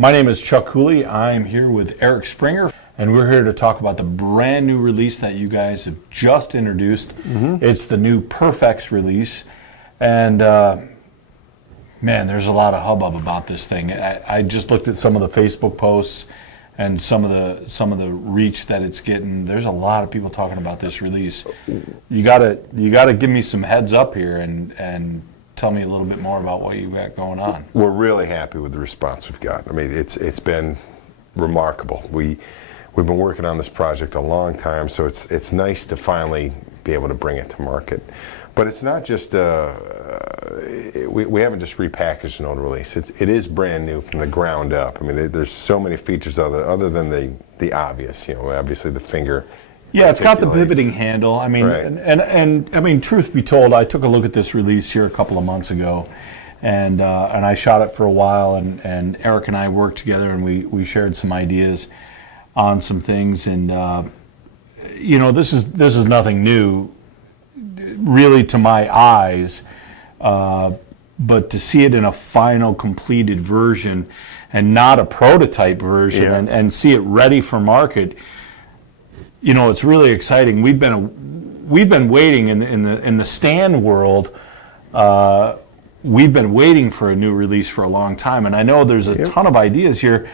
My name is Chuck Cooley. I'm here with Eric Springer, and we're here to talk about the brand new release that you guys have just introduced. It's the new PerfeX release, and man, there's a lot of hubbub about this thing. I just looked at some of the Facebook posts and some of the reach that it's getting. There's a lot of people talking about this release. You gotta give me some heads up here and tell me a little bit more about what you got going on. We're really happy with the response we've got. I mean, it's been remarkable. We've been working on this project a long time, so it's nice to finally be able to bring it to market. But it's not just we haven't just repackaged an old release. It is brand new from the ground up. I mean, there's so many features other than the obvious. You know, obviously the finger. Yeah, it's got the pivoting handle. I mean, right. and I mean, truth be told, I took a look at this release here a couple of months ago, and I shot it for a while, and Eric and I worked together, and we shared some ideas on some things, and you know, this is nothing new, really, to my eyes, but to see it in a final, completed version, and not a prototype version, and see it ready for market. You know, it's really exciting. We've been waiting in the stand world. We've been waiting for a new release for a long time, and I know there's a ton of ideas here.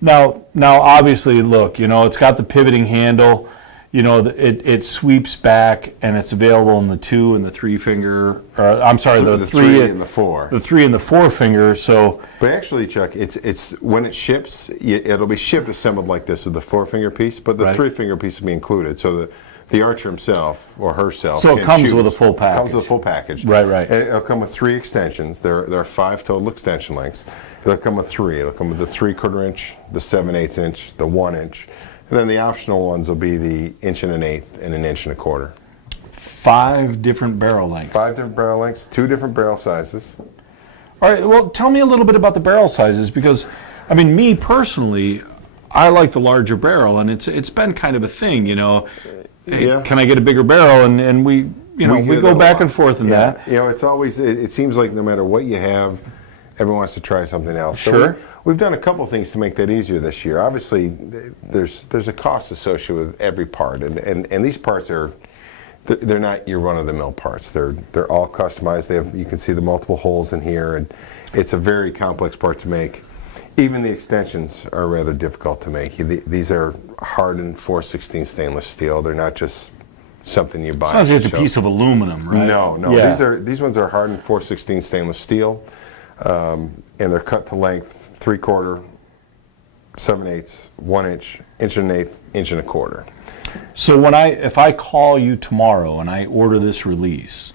Now, obviously, look, you know, it's got the pivoting handle. You know, it sweeps back, and it's available in the 2 and the 3 finger. I'm sorry, the 3 and the 4. The 3 and the 4 finger. So, but actually, Chuck, it's when it ships, it'll be shipped assembled like this with the 4-finger piece, but the 3-finger piece will be included. So the archer himself or herself. So it comes with a full package. It comes with a full package. Right. And it'll come with 3 extensions. There are 5 total extension lengths. It'll come with 3. It'll come with the 3/4 inch, the 7/8 inch, the 1 inch. And then the optional ones will be the 1 1/8 and 1 1/4. 5 different barrel lengths. 5 different barrel lengths, 2 different barrel sizes. All right, well, tell me a little bit about the barrel sizes, because, I mean, me personally, I like the larger barrel, and it's been kind of a thing, you know. Hey, can I get a bigger barrel? And we go back and forth in that. You know, it's always, it seems like no matter what you have, everyone wants to try something else. Sure. So we've done a couple things to make that easier this year. Obviously, there's a cost associated with every part, and these parts they're not your run-of-the-mill parts. They're all customized. You can see the multiple holes in here, and it's a very complex part to make. Even the extensions are rather difficult to make. These are hardened 4/16 stainless steel. They're not just something you buy. It's not just a piece of aluminum, right? No. Yeah. These ones are hardened 4/16 stainless steel. And they're cut to length 3/4, 7/8, 1 inch, 1 1/8, 1 1/4. So if I call you tomorrow and I order this release,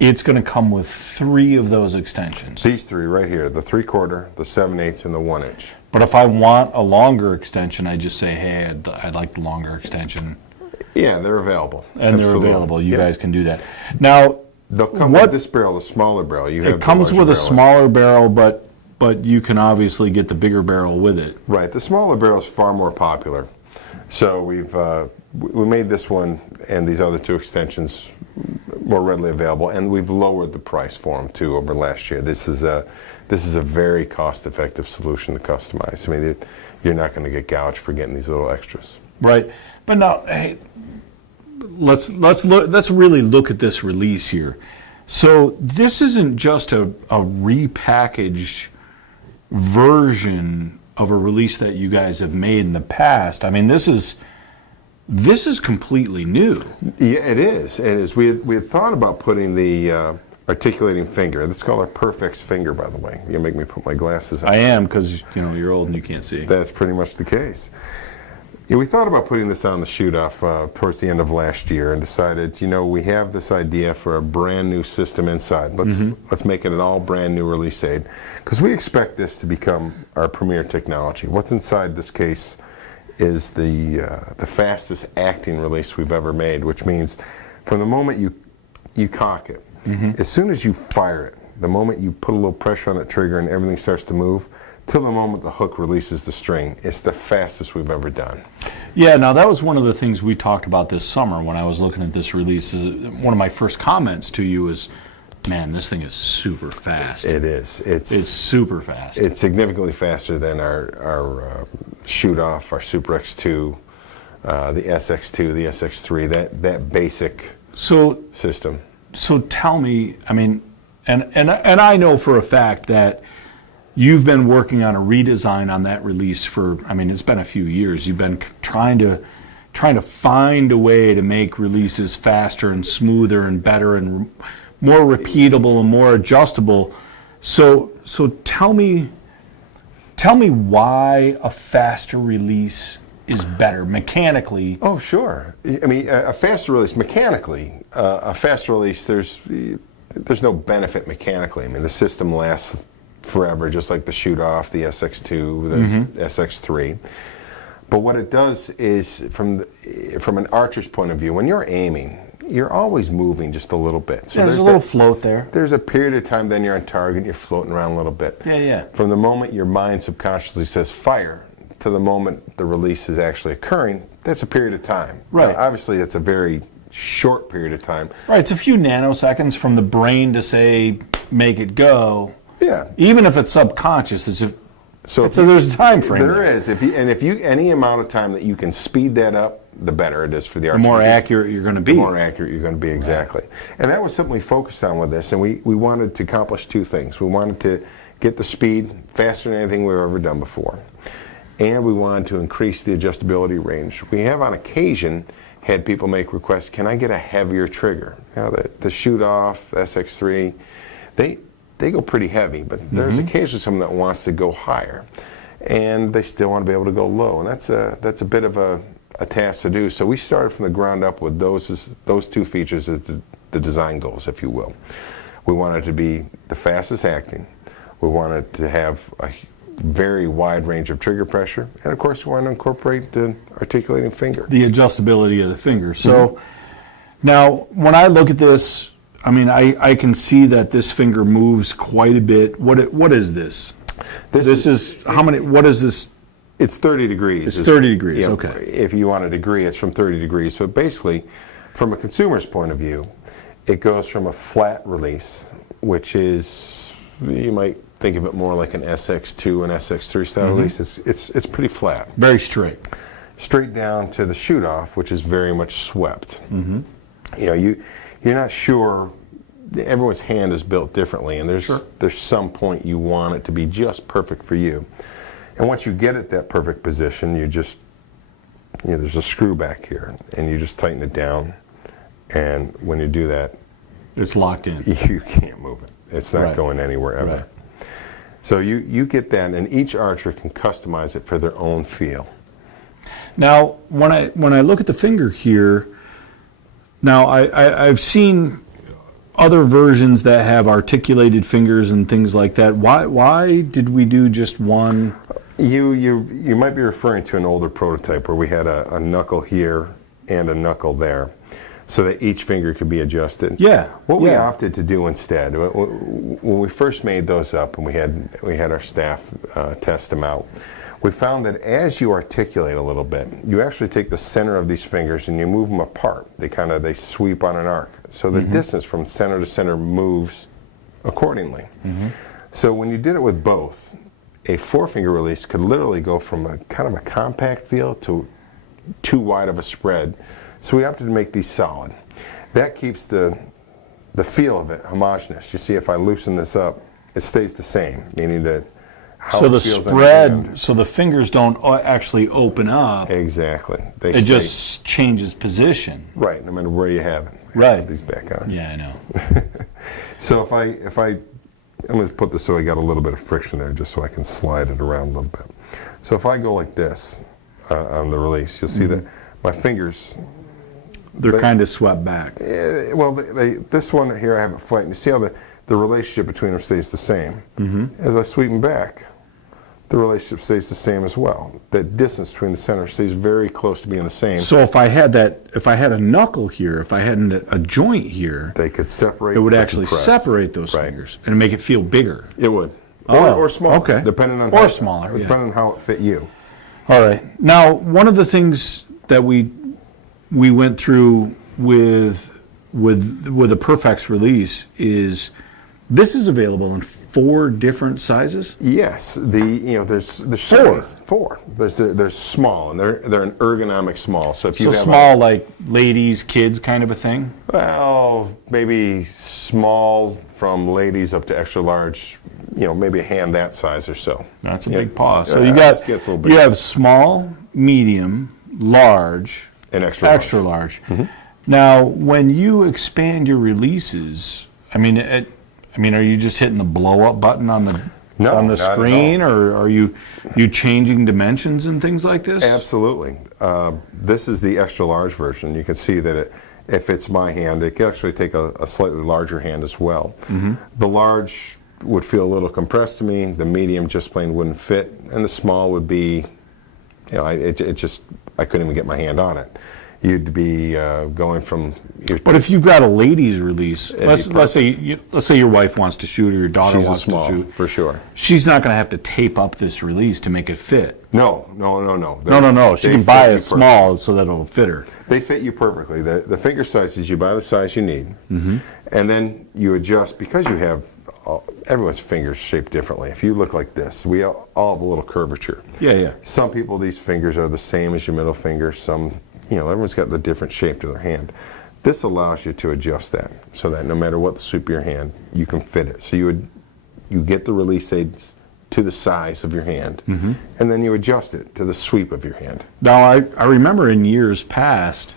it's going to come with 3 of those extensions. These 3 right here, the 3/4, the 7/8, and the 1 inch. But if I want a longer extension, I just say, hey, I'd like the longer extension. Yeah, they're available. And they're available. You guys can do that. Now, they'll come with this barrel, the smaller barrel. It comes with a smaller barrel, but you can obviously get the bigger barrel with it. Right. The smaller barrel is far more popular. So we made this one and these other 2 extensions more readily available, and we've lowered the price for them too over last year. This is a very cost-effective solution to customize. I mean, you're not going to get gouged for getting these little extras. Right. But now, hey, let's really look at this release here. So this isn't just a repackaged version of a release that you guys have made in the past. I mean, this is completely new. Yeah, it is. It is. We had thought about putting the articulating finger. That's called our PerfeX finger, by the way. You make me put my glasses on. I am, because you're old and you can't see. That's pretty much the case. Yeah, we thought about putting this on the shoot-off towards the end of last year, and decided, we have this idea for a brand new system inside. Let's make it an all brand new release aid, because we expect this to become our premier technology. What's inside this case is the fastest acting release we've ever made, which means from the moment you cock it, as soon as you fire it, the moment you put a little pressure on that trigger and everything starts to move, till the moment the hook releases the string, it's the fastest we've ever done. Yeah, now that was one of the things we talked about this summer when I was looking at this release. One of my first comments to you was, man, this thing is super fast. It is. It's super fast. It's significantly faster than our shoot off, our Super X2, the SX2, the SX3, that basic system. So tell me, I mean, and I know for a fact that you've been working on a redesign on that release for, I mean, it's been a few years. You've been trying to find a way to make releases faster and smoother and better and more repeatable and more adjustable. So tell me why a faster release is better mechanically. Oh, sure. I mean, a faster release mechanically, a faster release, there's no benefit mechanically. I mean, the system lasts forever, just like the shoot off, the SX2, the SX3. But what it does is, from an archer's point of view, when you're aiming, you're always moving just a little bit. So there's a little float there. There's a period of time, then you're on target, you're floating around a little bit. Yeah. From the moment your mind subconsciously says fire to the moment the release is actually occurring, that's a period of time. Right. Now, obviously, it's a very short period of time. Right, it's a few nanoseconds from the brain to say, make it go. Yeah. Even if it's subconscious, so there's a time frame. There is. If you any amount of time that you can speed that up, the better it is for the archer. The more accurate you're going to be. The more accurate you're going to be, exactly. Right. And that was something we focused on with this, and we wanted to accomplish two things. We wanted to get the speed faster than anything we've ever done before, and we wanted to increase the adjustability range. We have on occasion had people make requests, can I get a heavier trigger? You know, the shoot off, the SX3, they go pretty heavy, but there's occasionally someone that wants to go higher, and they still want to be able to go low, and that's a bit of a task to do. So we started from the ground up with those two features as the design goals, if you will. We wanted to be the fastest acting. We wanted to have a very wide range of trigger pressure, and of course we wanted to incorporate the articulating finger. The adjustability of the finger. So now when I look at this, I mean, I can see that this finger moves quite a bit. What is this? This is how many? What is this? It's 30 degrees. It's 30 degrees. You know, okay. If you want a degree, it's from 30 degrees. So basically, from a consumer's point of view, it goes from a flat release, which is, you might think of it more like an SX2 and SX3 style release. It's pretty flat. Very straight. Straight down to the shoot off, which is very much swept. You know, you're not sure. Everyone's hand is built differently, and there's some point you want it to be just perfect for you. And once you get at that perfect position, there's a screw back here, and you just tighten it down. And when you do that, it's locked in. You can't move it. It's not going anywhere ever. Right. So you get that, and each archer can customize it for their own feel. Now, when I look at the finger here, now I've seen other versions that have articulated fingers and things like that. Why did we do just one? You might be referring to an older prototype where we had a knuckle here and a knuckle there, so that each finger could be adjusted. Yeah. What we opted to do instead, when we first made those up and we had our staff test them out, we found that as you articulate a little bit, you actually take the center of these fingers and you move them apart. They sweep on an arc. So the distance from center to center moves accordingly. So when you did it with both, a four-finger release could literally go from a kind of a compact feel to too wide of a spread. So we opted to make these solid. That keeps the feel of it homogeneous. You see, if I loosen this up, it stays the same, meaning that how so it the feels spread, so the fingers don't actually open up. Exactly. It just changes position. Right, no matter where you have it. Right. Put these back on. Yeah, I know. So I'm going to put this so I got a little bit of friction there, just so I can slide it around a little bit. So if I go like this on the release, you'll see that my fingers, they're kind of swept back. Well, this one here I have it flat, and you see how the relationship between them stays the same. As I sweep them back, the relationship stays the same as well. That distance between the center stays very close to being the same. So if I had a knuckle here, if I had a joint here, they could separate. It would actually separate those fingers and make it feel bigger. It would, or smaller, okay. Depending on depending on how it fit you. All right. Now, one of the things that we went through with with the PerfeX release is this is available in 4 different sizes. Yes, there's 4. 4. There's small, and they're an ergonomic small. So if you have small, like ladies, kids, kind of a thing. Well, maybe small from ladies up to extra large. Maybe a hand that size or so. That's a big paw. So you have small, medium, large, and extra large. Mm-hmm. Now, when you expand your releases, I mean, are you just hitting the blow up button on the screen, or are you changing dimensions and things like this? Absolutely. This is the extra large version. You can see that if it's my hand, it can actually take a slightly larger hand as well. Mm-hmm. The large would feel a little compressed to me. The medium just plain wouldn't fit, and the small would be, I couldn't even get my hand on it. You'd be going from. But if you've got a ladies release, let's say your wife wants to shoot or your daughter wants to shoot, for sure. She's not going to have to tape up this release to make it fit. No. She can buy a small so that it'll fit her. They fit you perfectly. The finger sizes, you buy the size you need, mm-hmm. and then you adjust because you have. Everyone's fingers shaped differently. If you look like this, we all have a little curvature. Yeah. Some people, these fingers are the same as your middle finger. Some, everyone's got the different shape to their hand. This allows you to adjust that so that no matter what the sweep of your hand, you can fit it. So you get the release aids to the size of your hand, mm-hmm. and then you adjust it to the sweep of your hand. Now, I remember in years past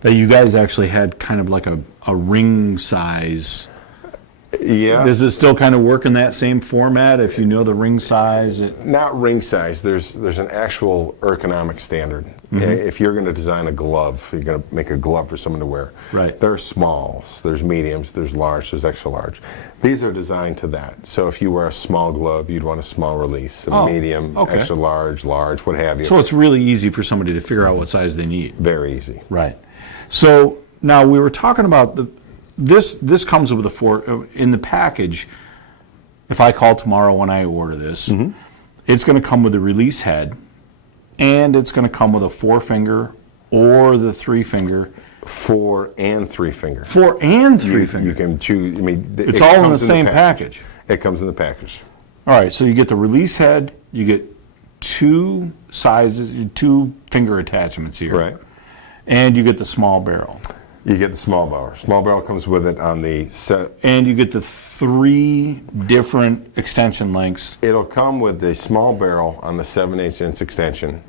that you guys actually had kind of like a ring size. Yeah. Does it still kind of work in that same format if you know the ring size? Not ring size. There's an actual ergonomic standard. Mm-hmm. If you're going to design a glove, you're going to make a glove for someone to wear. Right. There are smalls, there's mediums, there's large, there's extra large. These are designed to that. So if you wear a small glove, you'd want a small release, a medium, extra large, what have you. So it's really easy for somebody to figure out what size they need. Very easy. Right. So now we were talking about This comes with in the package. If I call tomorrow when I order this, mm-hmm. it's going to come with a release head, and it's going to come with a 4-finger or the 3-finger. 4 and 3-finger. 4 and 3-finger. You can choose. It's all in the same package. It comes in the package. All right. So you get the release head. You get 2 sizes, 2 finger attachments here. Right. And you get the small barrel. You get the small barrel. Small barrel comes with it on the set. And you get the 3 different extension lengths. It'll come with the small barrel on the 7/8" extension,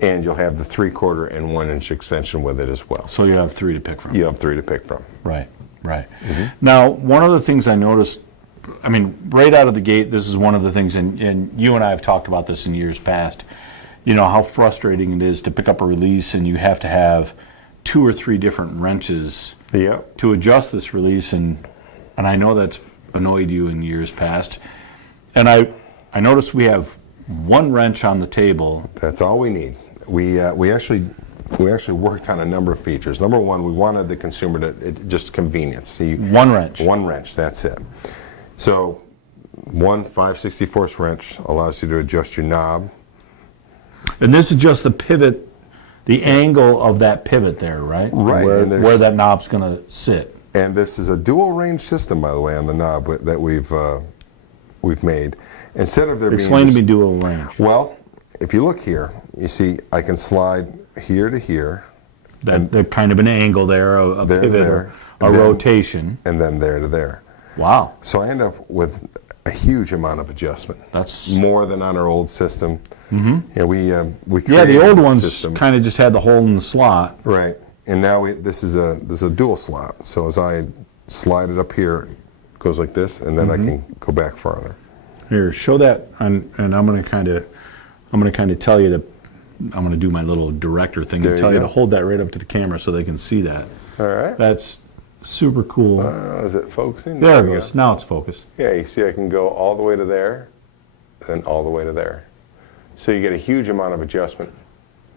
and you'll have the 3/4 and 1" extension with it as well. So you have 3 to pick from. You have 3 to pick from. Right. Mm-hmm. Now, one of the things I noticed, right out of the gate, this is one of the things, and you and I have talked about this in years past, how frustrating it is to pick up a release and you have to have 2 or 3 different wrenches to adjust this release, and I know that's annoyed you in years past. And I noticed we have 1 wrench on the table. That's all we need. We actually worked on a number of features. Number 1, we wanted the consumer just convenience. So 1 wrench. 1 wrench. That's it. So 1 5/64 wrench allows you to adjust your knob. And this is just the pivot. The angle of that pivot there, right? Right. Where that knob's going to sit. And this is a dual range system, by the way, on the knob that we've made. Instead of there being. Explain to me dual range. Well, if you look here, you see I can slide here to here. That kind of an angle there, a pivot, or a rotation. And then there to there. Wow. So I end up with a huge amount of adjustment. That's more than on our old system. Mm-hmm. We the old ones kind of just had the hole in the slot. Right, and now this is a dual slot. So as I slide it up here, it goes like this, and then mm-hmm. I can go back farther. Here, show that, and I'm going to kind of tell you to. I'm going to do my little director thing to tell you to hold that right up to the camera so they can see that. All right. That's super cool. Is it focusing? There it goes. Now it's focused. Yeah, you see I can go all the way to there, and all the way to there. So you get a huge amount of adjustment.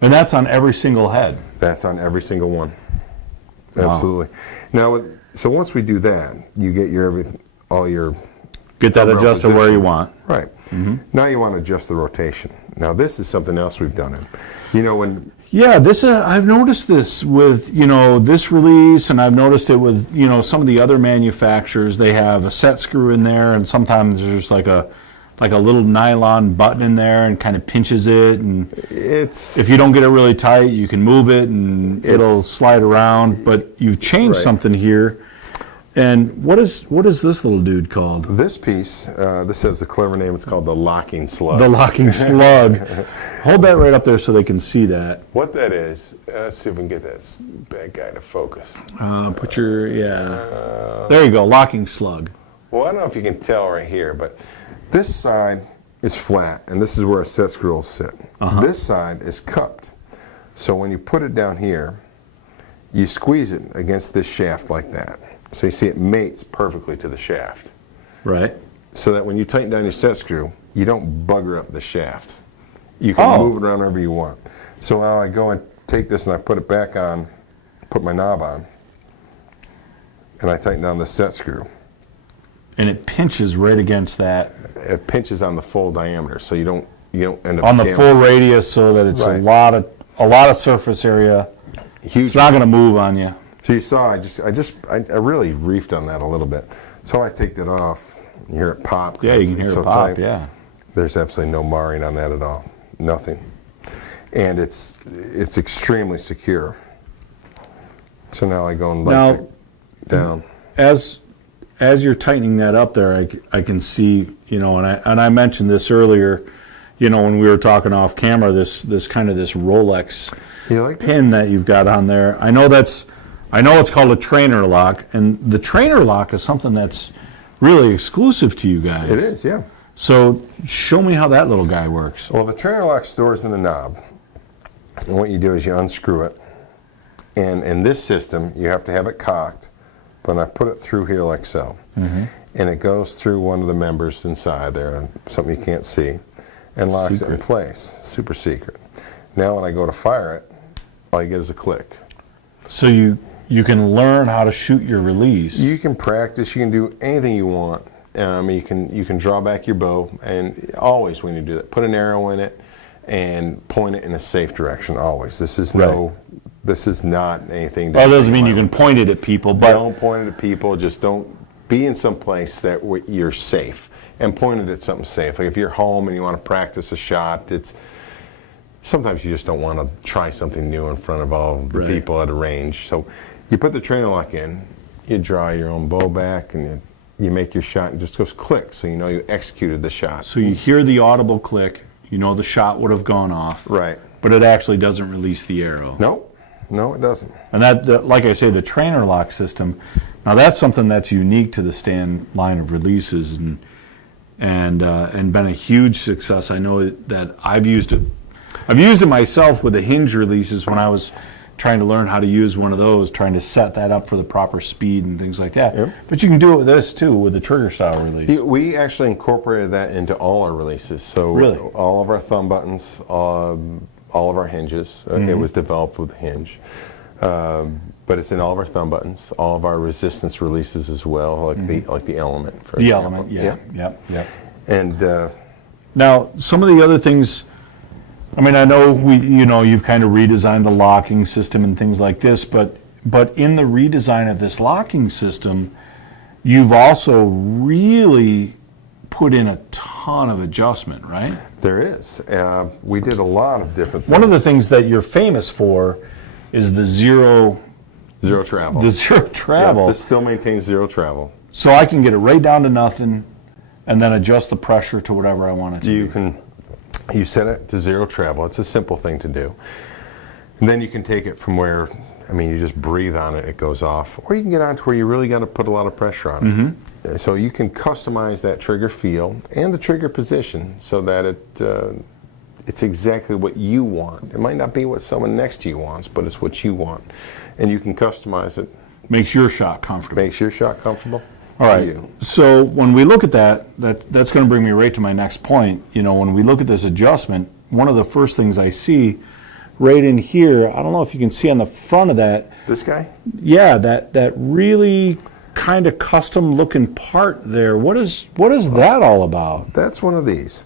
And that's on every single head? That's on every single one. Wow. Absolutely. Now, so once we do that, you get all your... Get that adjuster where you want. Right. Mm-hmm. Now you want to adjust the rotation. Now this is something else we've done. When Yeah, I've noticed this with, this release, and I've noticed it with, some of the other manufacturers. They have a set screw in there, and sometimes there's like a little nylon button in there and kind of pinches it, and if you don't get it really tight, you can move it and it'll slide around, but you've changed something here. And what is this little dude called? This piece, this has a clever name. It's called the locking slug. The locking slug. Hold that right up there so they can see that. What that is, let's see if we can get that bad guy to focus. Put your, there you go, locking slug. Well, I don't know if you can tell right here, but this side is flat, and this is where a set screw will sit. This side is cupped. So when you put it down here, you squeeze it against this shaft like that. So you see it mates perfectly to the shaft. Right. So that when you tighten down your set screw, you don't bugger up the shaft. You can move it around wherever you want. So now I go and take this and I put it back on, put my knob on, and I tighten down the set screw. And it pinches right against that. It pinches on the full diameter, so you don't end up on the full radius, so that it's a lot of surface area. Huge. It's not going to move on you. So you saw, I really reefed on that a little bit. So I take that off. You hear it pop. Yeah, you can hear it pop. Tight. Yeah. There's absolutely no marring on that at all. Nothing. And it's extremely secure. So now I go and let it down. As you're tightening that up there, I can see, and I mentioned this earlier, when we were talking off camera, this Rolex pin that you've got on there. I know it's called a trainer lock, and the trainer lock is something that's really exclusive to you guys. It is, yeah. So show me how that little guy works. Well, the trainer lock stores in the knob, and what you do is you unscrew it, and in this system you have to have it cocked, but I put it through here like so, and it goes through one of the members inside there, something you can't see, and locks it in place. Super secret. Now when I go to fire it, all you get is a click. So you can learn how to shoot your release. You can practice. You can do anything you want. You can draw back your bow, and always when you do that, put an arrow in it and point it in a safe direction. Always. This is this is not anything. Well, it doesn't mean you can point it at people, but don't point it at people. Just don't be in some place that you're safe, and point it at something safe. Like if you're home and you want to practice a shot, sometimes you just don't want to try something new in front of all the people at a range. So you put the trainer lock in, you draw your own bow back, and you make your shot, and it just goes click, so you know you executed the shot. So you hear the audible click, you know the shot would have gone off. Right. But it actually doesn't release the arrow. No, it doesn't. And that, like I say, the trainer lock system, now that's something that's unique to the Stan line of releases, and been a huge success. I know that I've used it myself with the hinge releases when I was trying to learn how to use one of those, trying to set that up for the proper speed and things like that. Yep. But you can do it with this too, with the trigger style release. We actually incorporated that into all our releases. So really? All of our thumb buttons, all of our hinges, it was developed with hinge. But it's in all of our thumb buttons, all of our resistance releases as well, like the Element, for example. Element, yeah. And now some of the other things, I mean, I know you've kind of redesigned the locking system and things like this, but in the redesign of this locking system, you've also really put in a ton of adjustment, right? There is. We did a lot of different things. One of the things that you're famous for is the zero travel. The zero travel. Yeah, this still maintains zero travel. So I can get it right down to nothing, and then adjust the pressure to whatever I want it to be. You set it to zero travel. It's a simple thing to do. And then you can take it from where, you just breathe on it, it goes off. Or you can get on to where you really got to put a lot of pressure on it. So you can customize that trigger feel and the trigger position so that it's exactly what you want. It might not be what someone next to you wants, but it's what you want. And you can customize it. Makes your shot comfortable. Makes your shot comfortable. All right. So when we look at that's going to bring me right to my next point. When we look at this adjustment, one of the first things I see right in here, I don't know if you can see on the front of that. This guy? Yeah, that really kind of custom looking part there. What is that all about? That's one of these.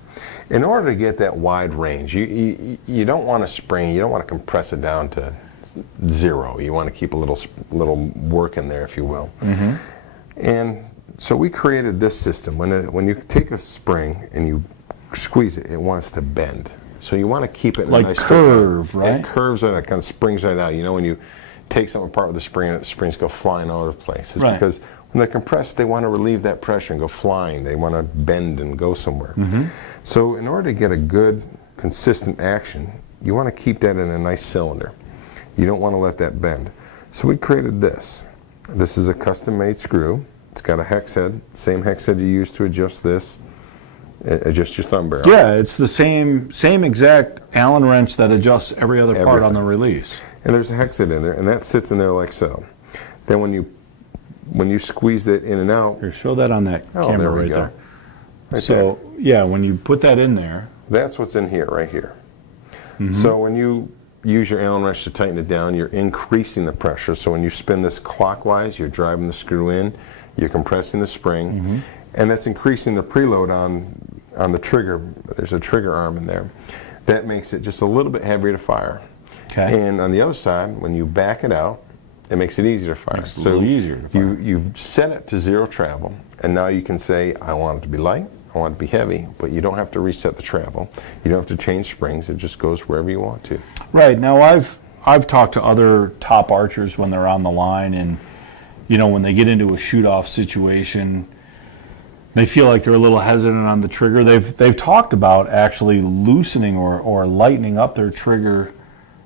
In order to get that wide range, you don't want to spring, you don't want to compress it down to 0. You want to keep a little work in there, if you will. And so we created this system. When you take a spring and you squeeze it, it wants to bend. So you want to keep it in like a nice curve, right? It curves and it kind of springs right out. You know, when you take something apart with the spring and the springs go flying all over the place. It's because when they're compressed, they want to relieve that pressure and go flying. They want to bend and go somewhere. So in order to get a good, consistent action, you want to keep that in a nice cylinder. You don't want to let that bend. So we created this. This is a custom-made screw. It's got a hex head, same hex head you use to adjust this, adjust your thumb barrel. Yeah, it's the same exact Allen wrench that adjusts every other part on the release. And there's a hex head in there, and that sits in there like so. Then when you squeeze it in and out, Here, show that on that camera there we right go. there. Right So yeah, when you put that in there, that's what's in here, right here. So when you use your Allen wrench to tighten it down, you're increasing the pressure. So when you spin this clockwise, you're driving the screw in, you're compressing the spring, and that's increasing the preload on the trigger. There's a trigger arm in there. That makes it just a little bit heavier to fire. okay, And on the other side, when you back it out, it makes it easier to fire. Makes it a little easier to fire. You've set it to 0 travel, and now you can say, I want it to be light, I want it to be heavy, but you don't have to reset the travel. You don't have to change springs. It just goes wherever you want to. right. Now I've talked to other top archers when they're on the line, and you know, when they get into a shoot-off situation, they feel like they're a little hesitant on the trigger. They've talked about actually loosening or lightening up their trigger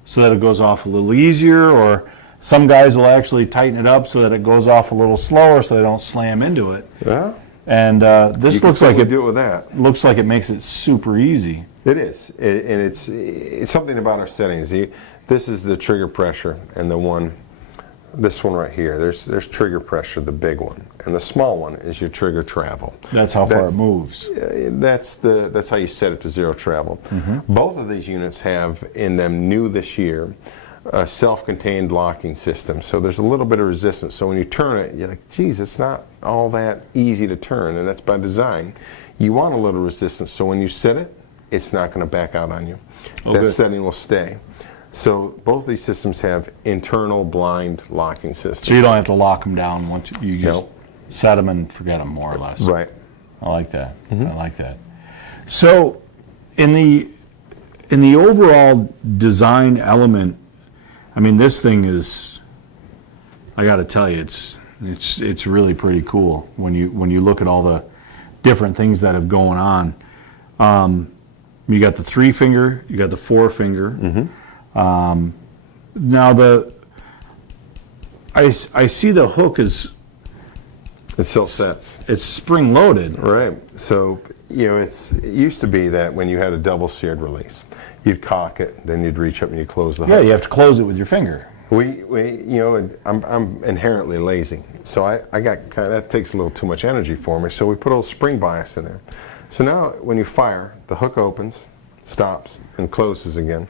so that it goes off a little easier, or some guys will actually tighten it up so that it goes off a little slower so they don't slam into it. Yeah. And this looks like it do it with that. Looks like it makes it super easy. It is, and it's something about our settings. This is the trigger pressure, and this one right here. There's trigger pressure, the big one, and the small one is your trigger travel. That's how far it moves. That's how you set it to 0 travel. Both of these units have in them, new this year, a self-contained locking system. So there's a little bit of resistance. So when you turn it, you're like, geez, it's not all that easy to turn, and that's by design. You want a little resistance, so when you set it, it's not going to back out on you. That setting will stay. So both these systems have internal blind locking systems. So you don't have to lock them down once you just set them and forget them, more or less. Right. I like that. I like that. So in the overall design element, I mean, this thing is, I got to tell you, it's really pretty cool when you look at all the different things that have going on. You got the 3-finger, you got the 4-finger. Now I see the hook is, it still sets. it's spring loaded. Right. So it used to be that when you had a double seared release, you'd cock it, then you'd reach up and you close the hook. Yeah, you have to close it with your finger. I'm inherently lazy, so I got that takes a little too much energy for me. So we put a little spring bias in there. So now when you fire, the hook opens, stops, and closes again.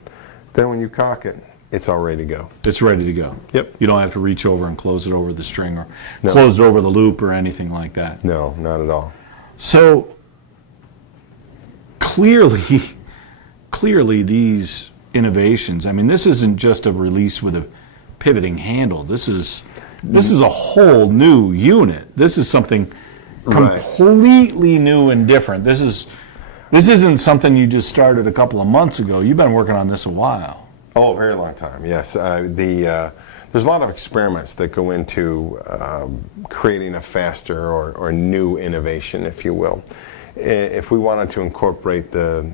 Then when you cock it, it's all ready to go. It's ready to go. Yep. You don't have to reach over and close it over the string or close it over the loop or anything like that. No, not at all. So clearly these innovations, I mean, this isn't just a release with a pivoting handle. This is a whole new unit. This is something completely new and different. This isn't something you just started a couple of months ago. You've been working on this a while. Oh, a very long time, yes. There's a lot of experiments that go into creating a faster or new innovation, if you will. If we wanted to incorporate the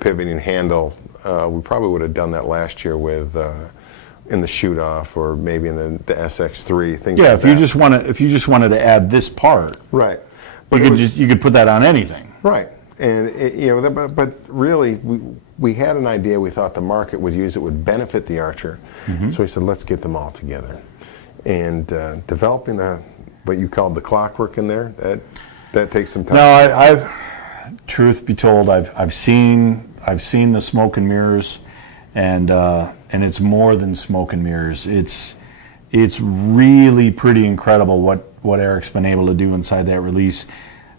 pivoting handle, we probably would have done that last year with in the shoot-off, or maybe in the SX3, things like that. Yeah, if you just wanted to add this part, right, but you could put that on anything. Right, and but really we had an idea. We thought the market would use it, would benefit the archer. So we said, let's get them all together, and developing what you called the clockwork in there. That takes some time. No, truth be told, I've seen the smoke and mirrors, and it's more than smoke and mirrors. It's really pretty incredible what Eric's been able to do inside that release.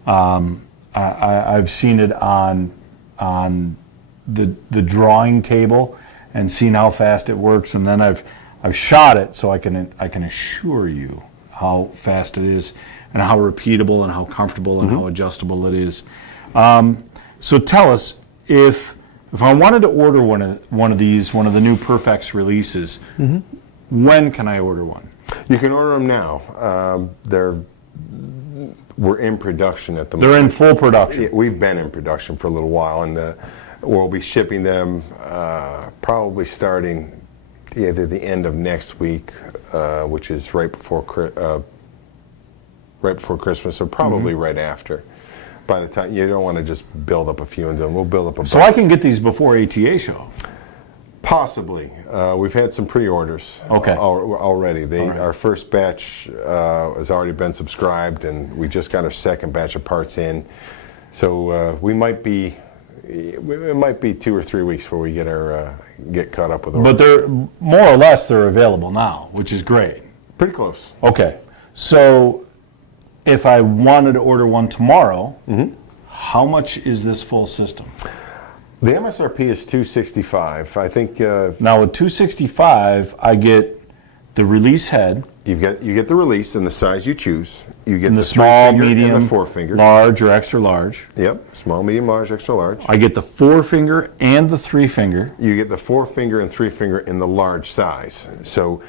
I've seen it on the drawing table and seen how fast it works, and then I've shot it so I can assure you how fast it is and how repeatable and how comfortable and how adjustable it is. So tell us, if I wanted to order one of these, one of the new PerfeX releases, when can I order one? You can order them now. We're in production at the moment. They're in full production. Yeah, we've been in production for a little while, and we'll be shipping them probably starting either the end of next week, which is right before Christmas, or probably right after. By the time, you don't want to just build up a few and then we'll build up a bunch. So I can get these before ATA show? Possibly. We've had some pre-orders already. Our first batch has already been subscribed, and we just got our second batch of parts in. So it might be 2 or 3 weeks before we get caught up with orders. But they're more or less they're available now, which is great. Pretty close. Okay. So if I wanted to order one tomorrow, how much is this full system? The MSRP is $265. I think. Now with $265, I get the release head. You get the release in the size you choose. You get the small, medium, and the forefinger, large or extra large. Yep, small, medium, large, extra large. I get the forefinger and the 3-finger. You get the forefinger and 3-finger in the large size. So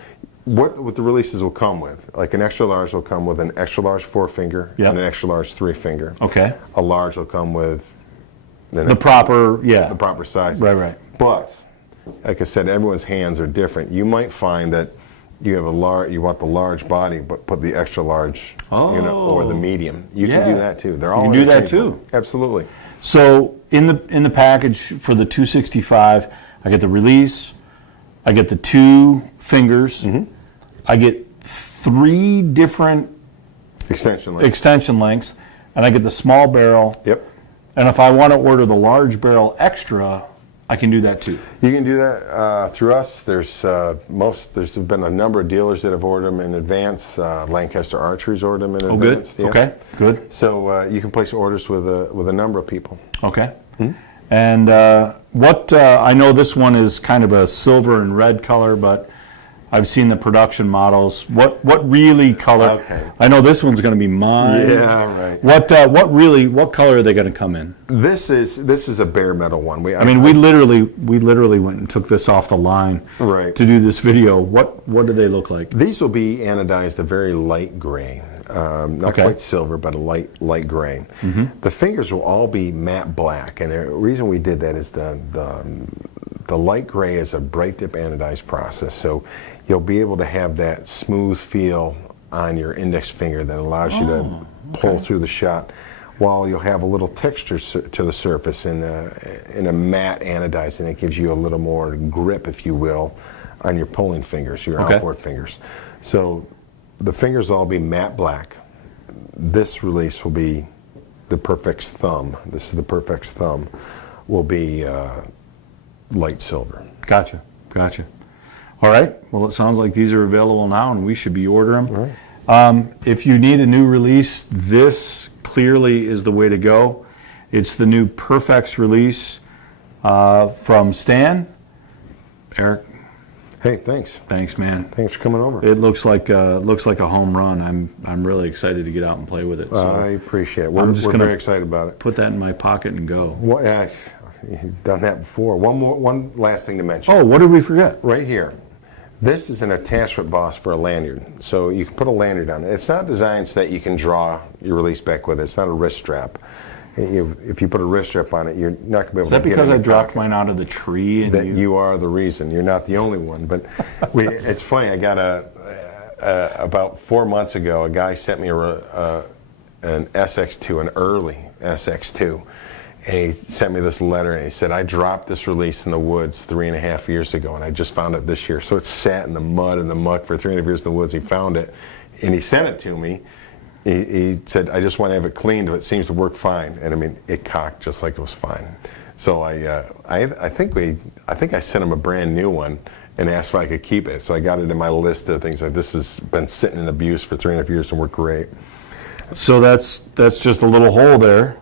what the releases will come with, like an extra large will come with an extra large forefinger and an extra large 3-finger. Okay. A large will come with the proper size. Right. But like I said, everyone's hands are different. You might find that you have you want the large body, but put the extra large, or the medium. You can do that too. They're all. You can do that too. Absolutely. So in the package for the 265, I get the release, I get the 2 fingers, I get 3 different extension lengths, and I get the small barrel. Yep. And if I want to order the large barrel extra, I can do that too. You can do that through us. There's been a number of dealers that have ordered them in advance. Lancaster Archery's ordered them in advance. Good. Yeah. Okay. Good. So you can place orders with a number of people. Okay. And I know this one is kind of a silver and red color, but I've seen the production models. What really color? Okay. I know this one's going to be mine. Yeah, right. What color are they going to come in? This is a bare metal one. We literally went and took this off the line to do this video. What do they look like? These will be anodized a very light gray. Not quite silver, but a light gray. The fingers will all be matte black, and the reason we did that is the light gray is a bright dip anodized process, so you'll be able to have that smooth feel on your index finger that allows you to pull through the shot, while you'll have a little texture to the surface in a matte anodized, and it gives you a little more grip, if you will, on your pulling fingers, your outboard fingers. So the fingers will all be matte black. This release will be the PerfeX Thumb. This is the PerfeX Thumb. Will be light silver. Gotcha. All right. Well, it sounds like these are available now, and we should be ordering them. Right. If you need a new release, this clearly is the way to go. It's the new PerfeX release from Stan. Eric. Hey, thanks. Thanks, man. Thanks for coming over. It looks like a home run. I'm really excited to get out and play with it. So I appreciate it. We're very excited about it. Put that in my pocket and go. Well, you've done that before. One last thing to mention. Oh, what did we forget? Right here. This is an attachment boss for a lanyard, so you can put a lanyard on it. It's not designed so that you can draw your release back with it. It's not a wrist strap. If you put a wrist strap on it, you're not going to be able to get it. Is that because I dropped mine out of the tree? And you are the reason. You're not the only one. But it's funny. I got about 4 months ago, a guy sent me an SX2, an early SX2. And he sent me this letter, and he said, I dropped this release in the woods 3.5 years ago, and I just found it this year. So it sat in the mud and the muck for 3.5 years in the woods. He found it, and he sent it to me. He said, I just want to have it cleaned, but it seems to work fine. And I mean, it cocked just like it was fine. So I think I sent him a brand new one and asked if I could keep it. So I got it in my list of things like this has been sitting in abuse for 3.5 years and worked great. So that's just a little hole there.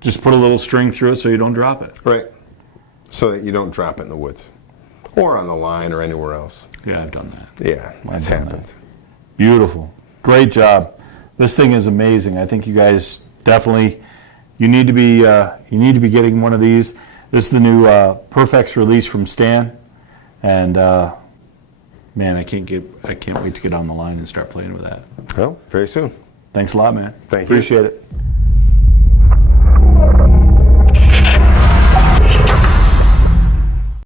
Just put a little string through it so you don't drop it. Right. So that you don't drop it in the woods. Or on the line or anywhere else. Yeah, I've done that. Yeah, that happens. Beautiful. Great job. This thing is amazing. I think you guys definitely, you need to be getting one of these. This is the new PerfeX release from Stan. And man, I can't wait to get on the line and start playing with that. Well, very soon. Thanks a lot, man. Thank you. Appreciate it.